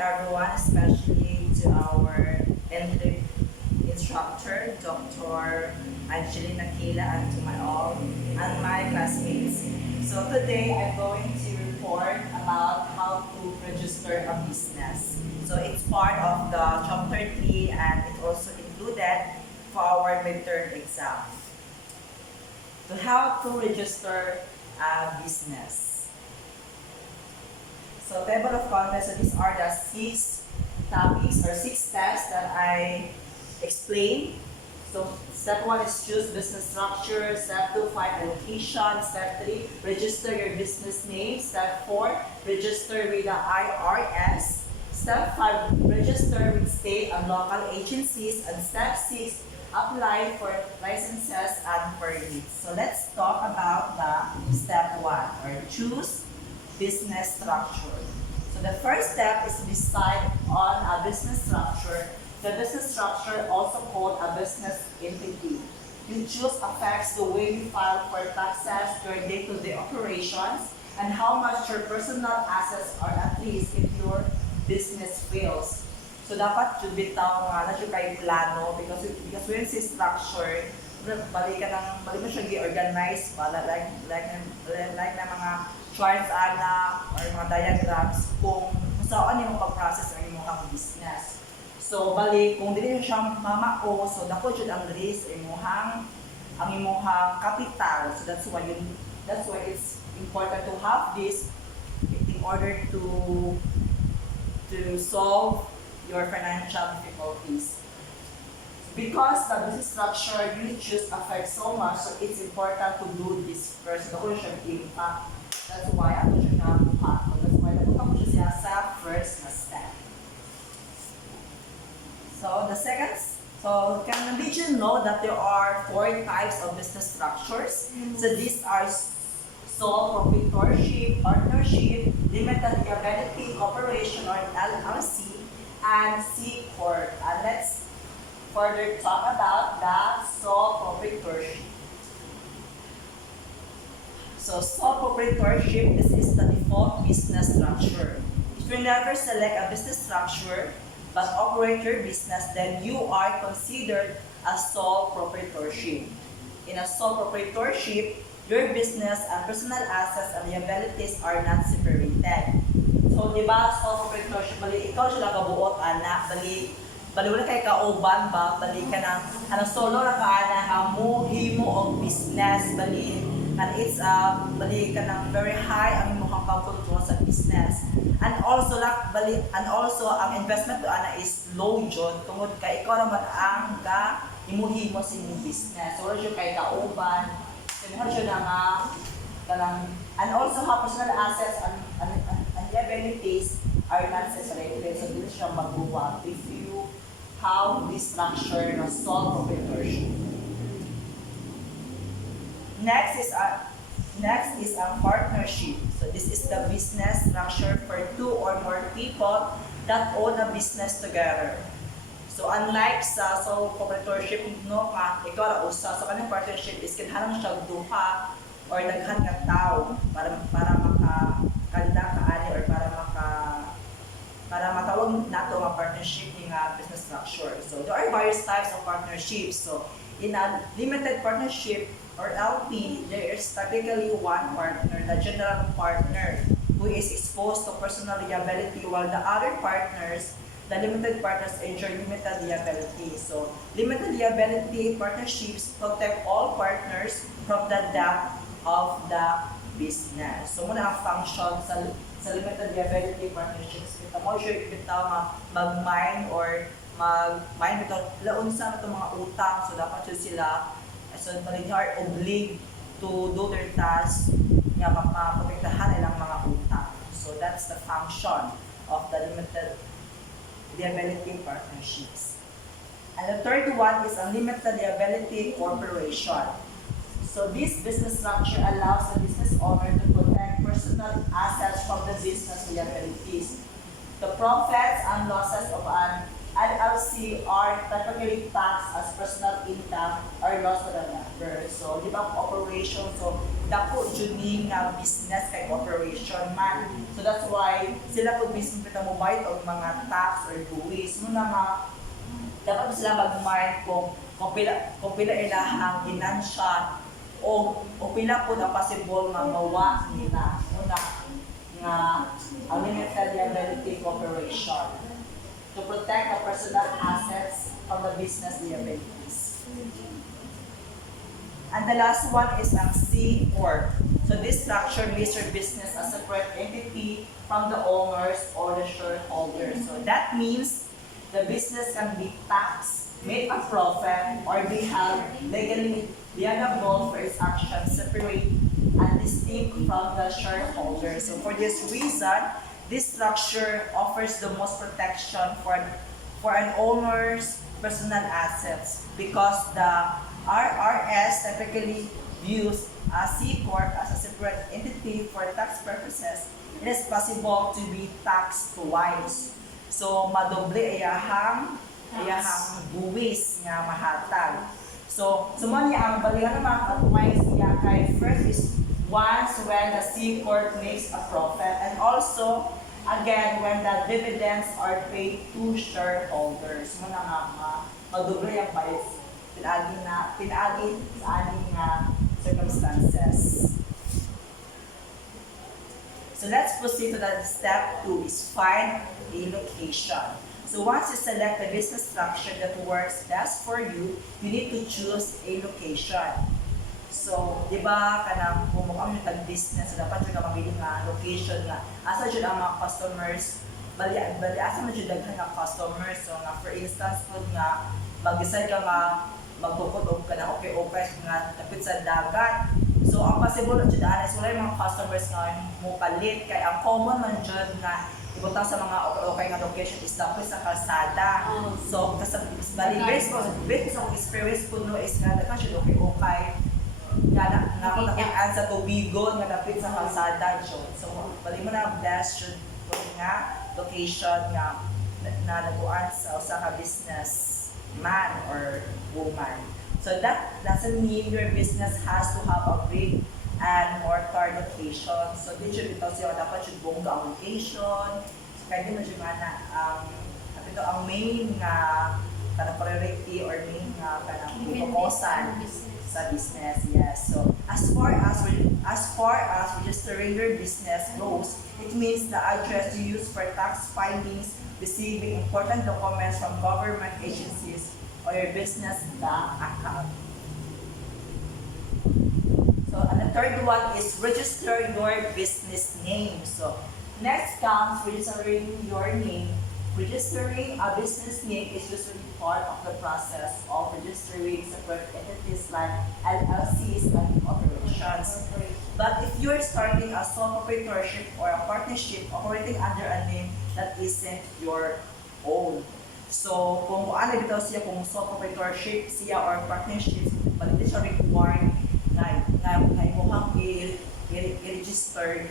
everyone, especially to our instructor, Dr. Angelina Kila, and to my all and my classmates. So today I'm going to report about how to register a business. So it's part of the chapter 3 and it also included for our midterm exam. To how to register a business. So table of contents, so these are the 6 topics or 6 steps that I explained. So step 1 is choose business structure, step 2 find a location, step 3 register your business name, step 4 register with the IRS, step 5 register with state and local agencies, and step 6 apply for licenses and permits. So let's talk about the step 1 or choose business structure. So the first step is to decide on a business structure. The business structure, also called a business entity, you choose affects the way you file for taxes, your day-to-day operations, and how much your personal assets are at least if your business fails. So dapat yung bitaw nga na siya kayo plano because when si structure, balik mo siya i-organize para like na mga charts ana or mga diagrams kung saan yung pag-process ng imong business. So balik kung dili siya mamao, so dako jud ang risk ang imong capital. So that's why it's important to have this in order to solve your financial difficulties. Because the business structure you choose affects so much, so it's important to do this first. Ako siya impact. That's why ako siya na-impact. That's why nabuka ko siya sa first na step. So did you know that there are 4 types of business structures? So these are sole proprietorship, partnership, limited liability corporation or LLC, and C Corp. And let's further talk about the sole proprietorship. So sole proprietorship, this is the default business structure. If you never select a business structure but operate your business, then you are considered a sole proprietorship. In a sole proprietorship, your business and personal assets and liabilities are not separated. So, di ba, sole proprietorship, bali, ikaw siya lang kabuot, anak, bali wala kay kauban ba, bali ka ng, solo na ka, anak, himo og business, bali, and it's, bali ka ng very high, ang imong control sa business. And also, ang investment to ana is low jud, tungod kay ikaw naman ang imuhimo sa imong business. So, wala siya kay kauban, wala siya and also, personal assets and liabilities are not separated. So, dito siya magbuwag if you have this structure na sole proprietorship. Next is a partnership. So, this is the business structure for 2 or more people that own a business together. So, unlike sa sole proprietorship, no, ikaw ra usa. So, kanang partnership is kinahanglan siya duha or daghan nga tao para makakalda kaani or para matawag nato nga partnership nga business structure. So there are various types of partnerships. So in a limited partnership or LP, there is typically one partner, the general partner, who is exposed to personal liability, while the other partners, the limited partners, enjoy limited liability. So limited liability partnerships protect all partners from the debt of the business. So muna ang function sa limited liability partnerships, kita mo sure bitaw mag-mine or mag-mine bitaw launsa na itong mga utang, so dapat yun sila they are obliged to do their task nga maprotektahan ilang mga utang. So that's the function of the limited liability partnerships. And the third one is a limited liability corporation. So this business structure allows the business owner to protect personal assets from the business liabilities. The profits and losses of an LLC are typically taxed as personal income or loss to the member. So, di ba, operation, so dako jud ni nga business kay operation man. So that's why sila po mismo kita mobile og mga tax or buwis mo na dapat sila mag-mind kung pila ilahang ginansya o pila po na possible nga mawa nila muna nga ang limited liability corporation to protect the personal assets from the business liabilities. And the last one is ang C Corp. So this structure makes your business a separate entity from the owners or the shareholders. So that means the business can be taxed, make a profit, or be held legally liable for its actions separate and distinct from the shareholders. So for this reason, this structure offers the most protection for an owner's personal assets because the RRS typically views a C Corp as a separate entity for tax purposes. It is possible to be taxed twice. So, madoble ayahang buwis nga mahatag. So man ang balikan ng mga katuways niya kay first is once when the C Corp makes a profit and also again when the dividends are paid to shareholders. Muna nga madoble ang bias pinagi sa aning circumstances. So let's proceed to the step 2 is find a location. So once you select the business structure that works best for you, you need to choose a location. So, di ba, kanang kung yung tag-business, dapat yung mamili nga location nga. Asa dyan ang mga customers, bali asa na dyan daghan nga customers. So, nga, for instance, kung nga, mag-decide ka nga, magtukod ka na okay nga tapit sa dagat. So, ang possible na dyan is wala yung mga customers nga mo palit. Kaya ang common man dyan nga, ibutang sa mga okay nga location is tapos sa kalsada. So, bali, based sa experience ko no is nga, kasi okay. Nga nakitaan sa tubigon, nga napit sa kalsada dyan. So, bali mo na best yun nga location nga naguan sa ka business man or woman. So that doesn't mean your business has to have a brick and mortar location. So di siya bitaw siya dapat siya bongga ang location. So kaya di mo siya mana ang main nga kanang priority or main nga kanang focusan sa business. Yes. So as far as registering your business goes, it means the address you use for tax filings, receiving important documents from government agencies, or your business bank account. So, and the third one is register your business name. So, next comes registering your name. Registering a business name is usually part of the process of registering separate entities like LLCs and corporations. But if you're starting a sole proprietorship or a partnership operating under a name that isn't your own. So, kung ano bitaw siya, kung sole proprietorship siya or partnership, but hindi siya required na imuhang i-register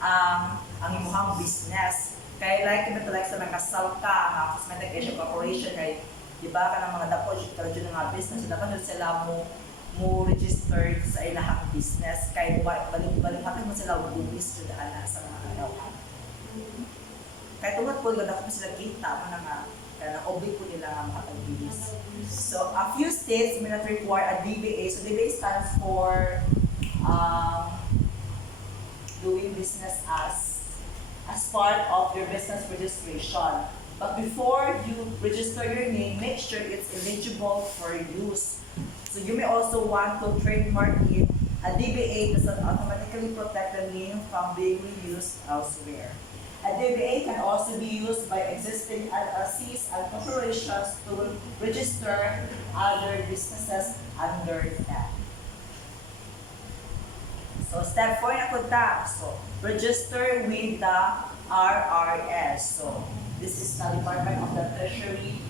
ang imuhang business. Kaya like sa nagkasal ka, cosmetic Asia Corporation, kaya di ba ka ng mga dapo, kalagyo ng mga business, so dapat sila mo register sa ilahang business. Kaya balik-balik mo sila buwis sa daan sa mga kanawa. Kaya tulad po, dapat mo sila kita, kaya oblig po nila makapag-buwis. So, a few states may not require a DBA. So, DBA stands for doing business as part of your business registration. But before you register your name, make sure it's eligible for use. So, you may also want to trademark it. A DBA doesn't automatically protect the name from being reused elsewhere. A DBA can also be used by existing LLCs and corporations to register other businesses under them. So, step 4 na po ta. So, register with the RRS. So, this is the Department of the Treasury.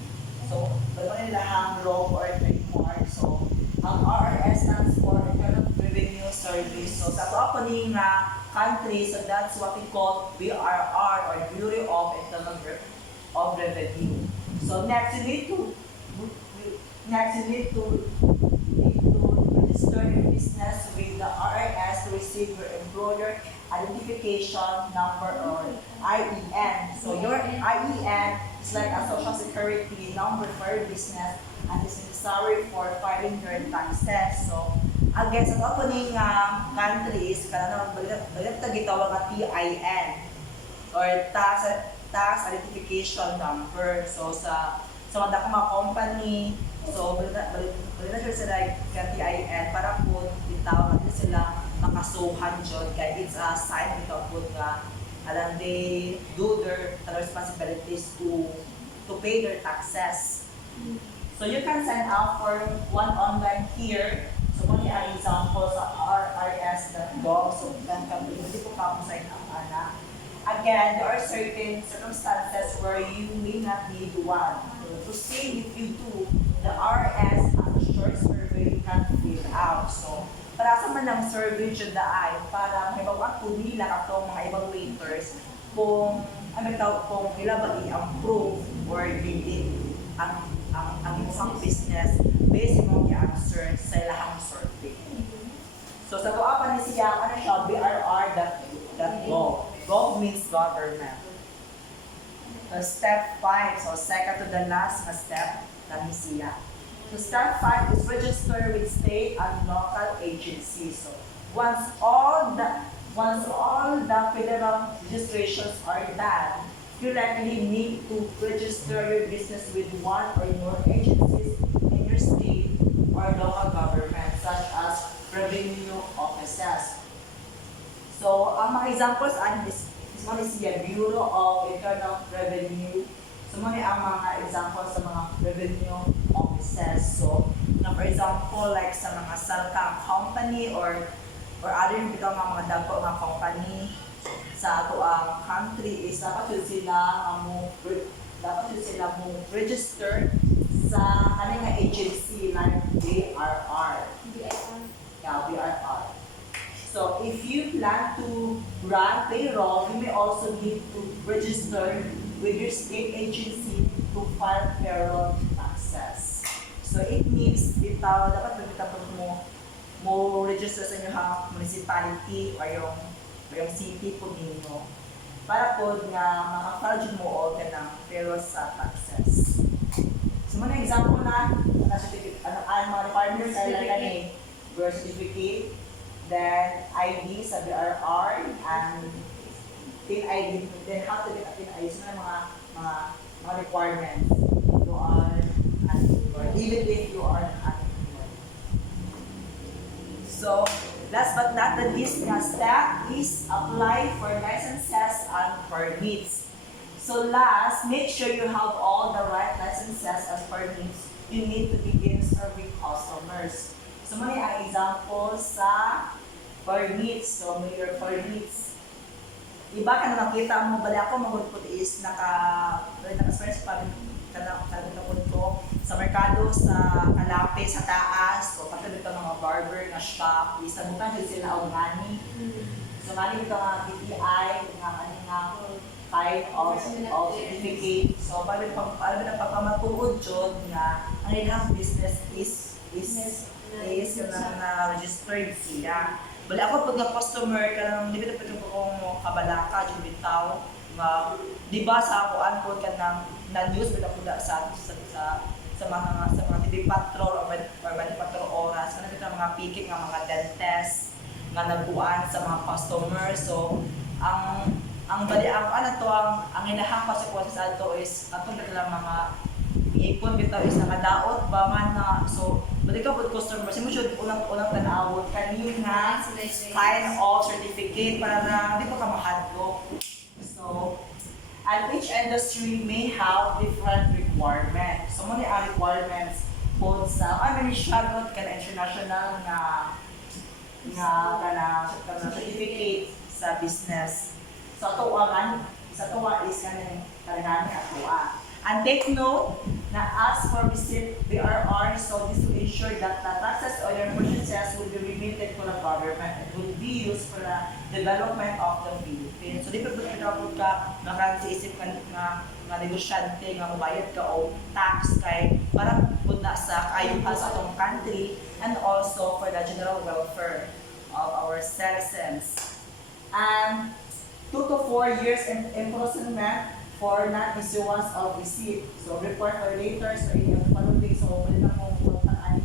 So, dalawa nila ang law or trademark. So, ang RRS stands for Internal Revenue Service. So, sa ako ni nga country, so that's what we call BRR or Bureau of Internal Revenue. So, next you need to register your business with the RRS to receive your employer identification number or IEN. So your IEN is like a social security number for your business and is necessary for filing your taxes. So again, sa opening countries, kanang balit na gitawag nga TIN or tax identification number. So sa mga mga company, so balit na sila ka TIN para po itawag natin sila makasuhan dyan kaya it's a sign ito po nga alam they do their responsibilities to pay their taxes. So you can sign up for one online here. So muna ang example sa rrs.gov. So hindi po ka sign up ana. Again, there are certain circumstances where you may not need one. So to see if you do the RS as a short survey you can fill out. So para sa man ng survey dyan ay para mahibawa po nila katong mga evaluators kung kung ila ba i-approve or hindi ang isang business based on the answer sa ilahang survey. So sa tuwa pa ni siya, ano siya, brr.gov. Gov means government. So step 5, so second to the last na step na ni siya. So step 5 is register with state and local agencies. So once all the federal registrations are done, you likely need to register your business with one or more agencies in your state or local government, such as revenue offices. So ang mga examples is mga siya Bureau of Internal Revenue. So mga ang mga examples sa mga revenue offices. So for example, like sa mga salkang company or other yung bitaw mga dagko mga company sa ato ang country is dapat yun sila mo register sa kanang agency like BRR. Yeah, BRR. So if you plan to run payroll, you may also need to register with your state agency to file payroll taxes. So it means dapat mo register sa inyong municipality or yung city po ninyo para po nga makafile mo all ka ng payroll sa taxes. So muna example na mga requirements ay like ni birth certificate, then ID sa BRR, and PIN ID, then how to get a PIN ID. So mga requirements. You are unemployed, even if you are unemployed. So, last but not the least step is apply for licenses and permits. So last, make sure you have all the right licenses and permits you need to begin serving customers. So muna ang example sa permits. So may your permits. Iba ka na nakita mo, bali ako magulpot is naka-search pa ko sa merkado, sa Kalape, sa taas, so patuloy ito mga barber, na shop, isa mo ka sila o gani. So gani ito nga PTI, nga type of certificate. So paano na pagpamatuod dyan nga ang ilang business is na registered siya. Bali ako pag na-customer ka lang, di ba ito kung kabalaka, dyan bitaw, di ba sa akuan po ka na-news ba na sa mga TV patrol or 24 oras, kana kita mga piking ng mga dentist nga nagbuan sa mga customers. So ang bali ang inahang consequences sa ato is atong nila mga ipon bitaw is nakadaot ba man na. So bali ka pud customer mo should unang tan-awon kani nga kind of certificate para na di pa ka mahadlok. So and each industry may have different requirements. So muna ang requirements po sa shagot ka na international na certificate sa business. So sa tuwa is kanang talagang atuwa. And take note na as for visit BRR, so this will ensure that the taxes or your purchases will be remitted to the government. It will be used for the development of the Philippines. So di pa ka makaisip ka nga negosyante nga mabayad ka o tax kay para pud na sa kaayuhan sa atong country and also for the general welfare of our citizens. And 2 to 4 years imprisonment for non-issuance of receipt. So report violator, so yung panundi, so muli na mong huwag ng ani.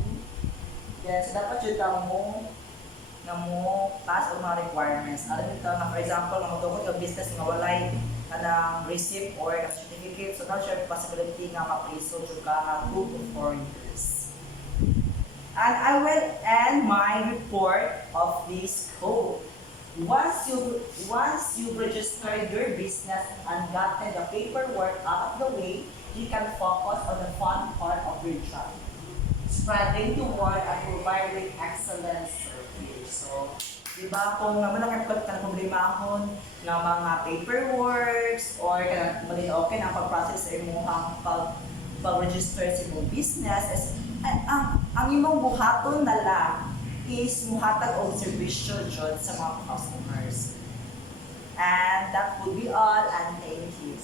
Then, so dapat yun lang mo pass ang mga requirements. Alam nito na, for example, nga magtukod yung business nga walay kanang receipt or certificate, so not sure possibility nga mapriso yung ka 2 to 4 years. And I will end my report of this code. Once you registered your business and gotten the paperwork out of the way, you can focus on the fun part of your job. Spreading the word and providing excellent service. So, di ba kung naman nakapagod ka na problemahon ng mga paperworks or mali okay na pag-process sa imong pag-register sa imong business is ang imong buhaton na lang is muhatag og servisyo jud sa mga customers. And that would be all, and thank you.